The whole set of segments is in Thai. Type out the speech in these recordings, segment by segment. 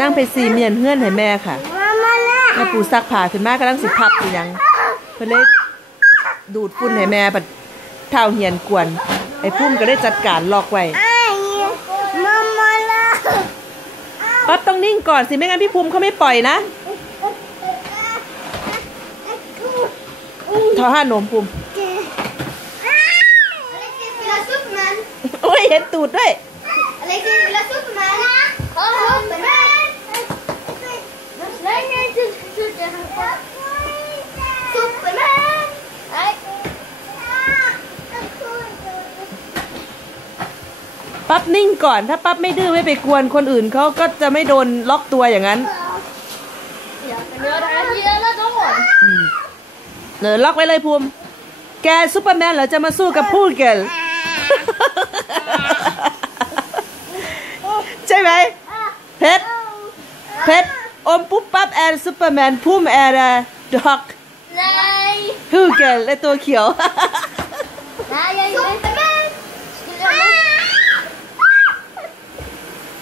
นั่งไปซีเมียนเพื่อนให้แม่ค่ะแม่ปูซักผ้าถึงแม่ก็นั่งสิพับอยู่ยังเพื่อนเลยดูดฝุ่นให้แม่ปัดเท้าเหียนกวน ไอ้พุ่มก็ได้จัดการลอกไว้ป๊อปต้องนิ่งก่อนสิไม่งั้นพีุ่่มเขาไม่ปล่อยนะทอห้านมุูมอุ้ยเห็นตูดด้วยอะไรคือเวลาสุดมานะปั๊บนิ่งก่อนถ้าปั๊บไม่ดื้อไม่ไปกวนคนอื่นเขาก็จะไม่โดนล็อกตัวอย่างนั้นเดี๋ยวเดยแล้วทุกคนเดี๋ยวล็อกไว้เลยภูมิแกซูเปอร์แมนเหรอจะมาสู้กับพูดเกลใช่ไหมเพชรเพชรอมปุ๊บปั๊บแอร์ซูเปอร์แมนพุ่มแอร์ด็อกพูดเกลและตัวเขียว Nei, ยั g jeg.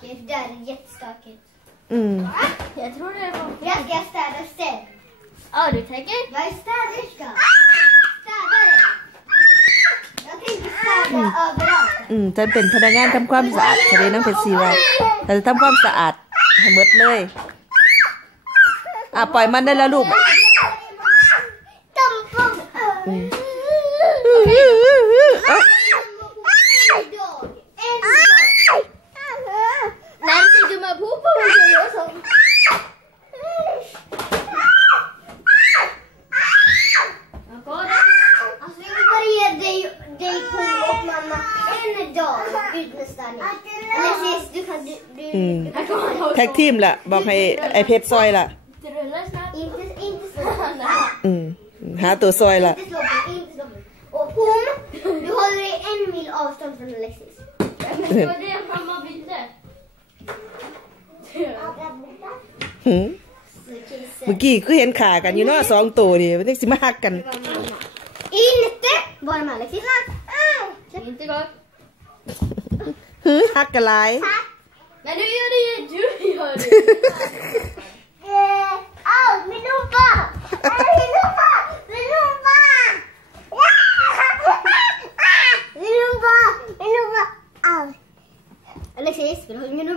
stakigt. Där är jättestakigt. Mm. Va? Jag tror det var... Jag ska städa sen. Ja, du tänker? Jag är städerska. Städare. Jag tänker städa mm. överallt. อืมเธอเป็นพนักงานทำความสะอาดเธอได้นั่งเป็นสีวันเธอจะทำความสะอาดให้หมดเลยอ่ะปล่อยมันได้แล้วลูกอืมแท็กทีมล่ะ บอกให้ไอเพชรซอยล่ะ อืม หาตัวซอยล่ะเมื่อกี้คือเห็นขากันอยู่นอสองตัวนี่ไมนต้องสิมาหักกันอินเตบอลมาเล็กซิสละอ้าวอินเตบอล Hakkelaai. Nou, doe jullie doe je het. Eh, oh, eh, mijn opa. Mijn opa, ah, ah.